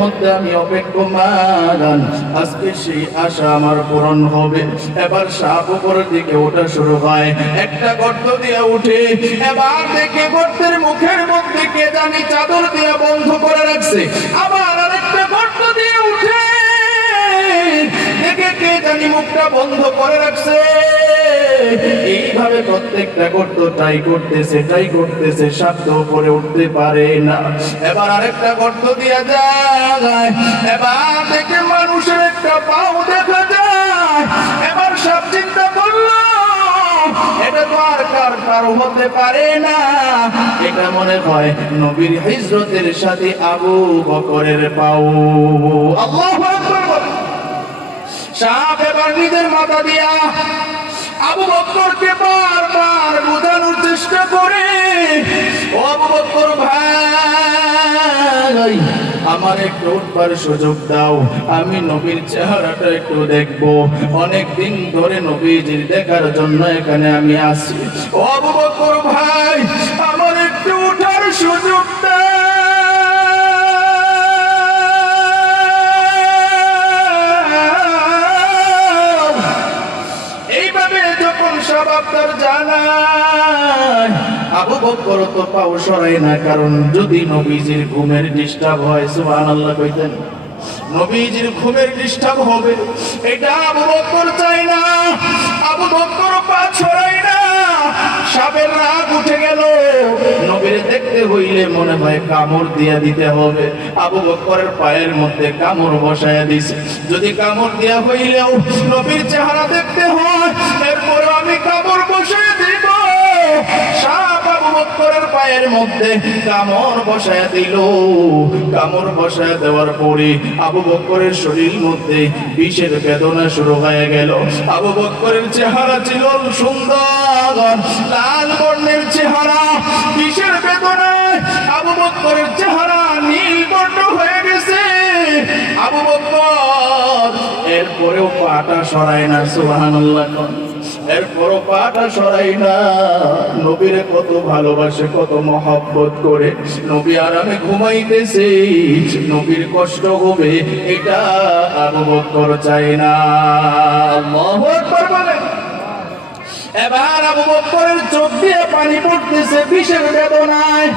মধ্যে আমি অপেক্ষমান, আজকে সেই আশা আমার পূরণ হবে। এবার সাপ উপরের দিকে ওঠা শুরু হয়, একটা গর্ত দিয়ে উঠে, এবার দেখে গর্তের মুখের মধ্যে কে জানি চাদর দিয়ে বন্ধ করে রাখছে। আবার আরেকটা গর্ত দিয়ে উঠে দেখে কে জানি মুখটা বন্ধ করে রাখছে। এইভাবে প্রত্যেকটা গর্ত ট্রাই করতেছে, সাপ উপরে উঠতে পারে না। এবার আরেকটা গর্ত দিয়ে যায়, এবার দেখে মানুষের একটা পাও দেখা যায়। এবার সাপ চিন্তা করলো এটা তো আর কারো হতে পারে না, এটা মনে হয় নবীর হিজরতের সাথে আবু বকরের পাও। আল্লাহু আকবার। সাপ এবার নিজের মাথা দিয়া আবু বকরকে বারবার বোঝানোর চেষ্টা করে, ও আবু বকর ভাই, আমার একটু উঠবার সুযোগ দাও, আমি নবীর চেহারাটা একটু দেখবো। অনেক দিন ধরে নবীজির দেখার জন্য এখানে আমি আসি। ও আবু বকর ভাই, আমার একটু উঠার সুযোগ দাও। এইভাবে যখন সব আপনার জানায়, আবু বকর তো পাও সরাই না, কারণ যদি নবীজির ঘুমের ডিস্টার্ব হয়, সুবহানাল্লাহ কইতেন, নবীজির ঘুমের ডিস্টার্ব হবে, এটা আবু বকর চাই না। আবু বকর পা ছড়াই না। সাপের রাগ উঠে গেল, নবীর দেখতে হইলে মনে হয় কামড় দিয়া দিতে হবে। আবু বকরের পায়ের মধ্যে কামড় বসায়া দিছে। যদি কামড় দিয়া হইলেও নবীর চেহারা দেখতে হয়, এরপরে আমি কামড় বসায় দিব। সাপ আবু বকরের পায়ের মধ্যে কামড় বসায় দিল। কামড় বসায় দেওয়ার পরে আবু বকরের শরীর মধ্যে বিষের বেদনা শুরু হয়ে গেল। আবু বকরের চেহারা ছিল সুন্দর, লাল বর্ণের চেহারা, বিষের বেদনায় আবু বকরের চেহারা নীল বর্ণ হয়ে গেছে। আবু বকর এরপরেও পাটা সরায় না, সুবহানাল্লাহ। এরপরও পাটা সরাই না। নবীরে কত ভালোবাসে, কত মহব্বত করে। নবী আরামে ঘুমাইতেছে, নবীর কষ্ট হবে, এটা আবু বকর চাই না। আল্লাহু আকবার বলেন। এবার আবু বকরের চোখ দিয়ে পানি পড়তেছে বিষের বেদনায়।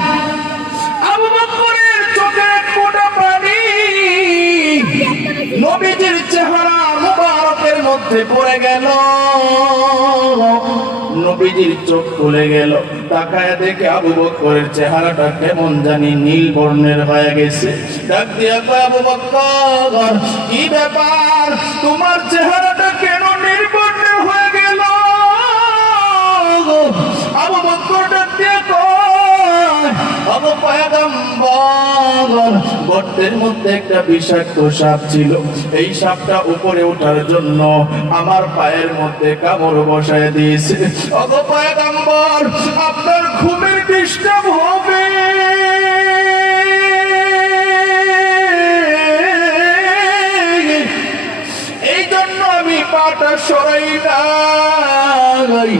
আবু বকরের চোখে এক ফোঁটা পানি নবীজির চেহারা মুবারকের মধ্যে পড়ে গেল। নবীজির চোখ খুলে গেল, তাকায় দেখে আবু বকরের চেহারাটা কেমন জানি নীল বর্ণের হয়ে গেছে। ডাক দিয়া কয়, আবু বকর, কি ব্যাপার, তোমার চেহারাটা কেন নীল বর্ণের হয়ে গেল? আবু বকর ডাক দিয়া কয়, আবু পয়গম্বর, গর্তের মধ্যে একটা বিষাক্ত সাপ ছিল। এই সাপটা উপরে ওঠার জন্য আমার পায়ের মধ্যে কামড় বসায় দিয়েছে। আবু পয়গম্বর, আপনার ঘুমের ডিস্টার্ব হবে, এই জন্য আমি পাটা সরাই নাই।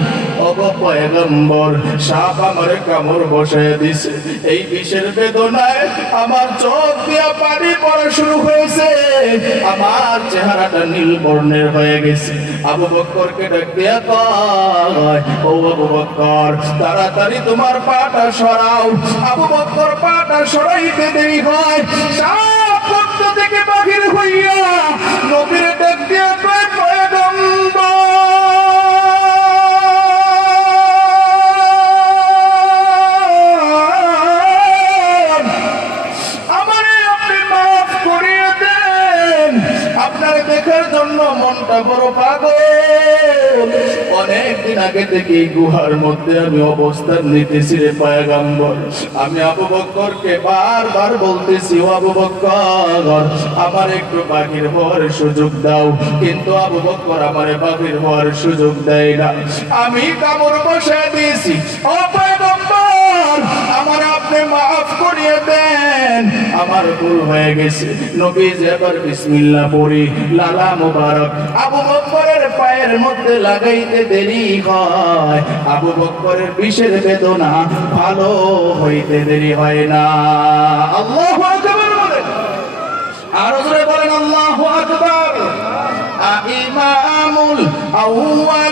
ওগো পয়গম্বর, সাপ আমার কামড় বসায় দিছে। এই বিষের বেদনায় আমার চোখ দিয়া পানি পড়া শুরু হয়েছে, আমার চেহারাটা নীল বর্ণের হয়ে গেছে। আবু বকরকে ডাক দিয়া কয়, ও আবু বকর, তাড়াতাড়ি তোমার পাটা সরাও। আবু বকর পাটা সরাইতে দেরি হয়, সাপ গর্ত থেকে বাহির হইয়া নবীর ডাক দিয়া কয়, পয়গম্বর, আপনার দেখার জন্য মনটা বড় পাগল। অনেকদিন আগে থেকে গুহার মধ্যে আমি অবস্থান নিতেছি রে পয়গম্বর। আমি আবু বকরকে বারবার বলতেছি, ও আবু বকর, আমার একটু বাহির হওয়ার সুযোগ দাও, কিন্তু আবু বকর আমারে বাহির হওয়ার সুযোগ দেয় না। আমি কামড় বসায় দিয়েছি, ও পয়গম্বর, আমার আপনি মাফ করিয়ে দেন, আমার ভুল হয়ে গেছে। নবীজি এবার বিসমিল্লাহ পড়ি লালা মুবারক আবু বকরের পায়ের মধ্যে লাগাইতে দেরি হয়, আবু বকরের বিষের বেদনা ভালো হইতে দেরি হয় না। আল্লাহু আকবার বলেন। আকবার। ইমামুল আউয়াল